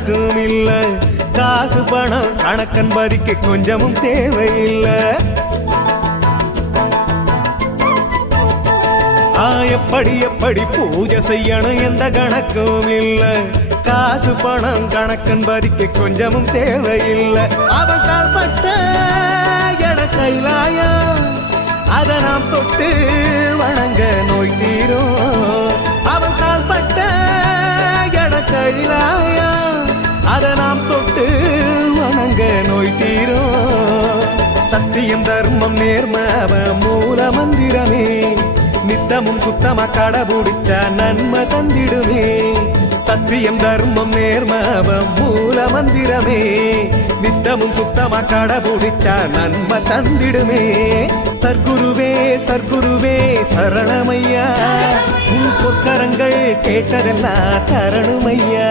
கணக்கும் இல்ல காசு பணம் கணக்கன் பதிக்க கொஞ்சமும் தேவையில்லை எப்படி எப்படி பூஜை செய்யணும் எந்த கணக்கும் இல்ல காசு பணம் கணக்கன் பதிக்க கொஞ்சமும் தேவையில்லை அவன் கால்பட்ட என கைலாயம் அத நாம் தொட்டு வணங்க நோய் தீரும் அவன் கால்பட்ட என கைலாயம் அத நாம் தொட்டு வணங்க நோய் தீரும் சத்தியம் தர்மம் நேர்ம மூல மந்திரமே நித்தமும் சுத்தமா கடைபிடிச்ச நன்மை தந்திடுமே சத்தியம் தர்மம் நேர்மம் மூல மந்திரமே நித்தமும் சுத்தமா கடைபிடிச்ச நன்மை தந்திடுமே சர்க்குருவே சர்க்குருவே சரணமையா உன் பொற்கரங்கள் கேட்டதெல்லாம் தரணுமையா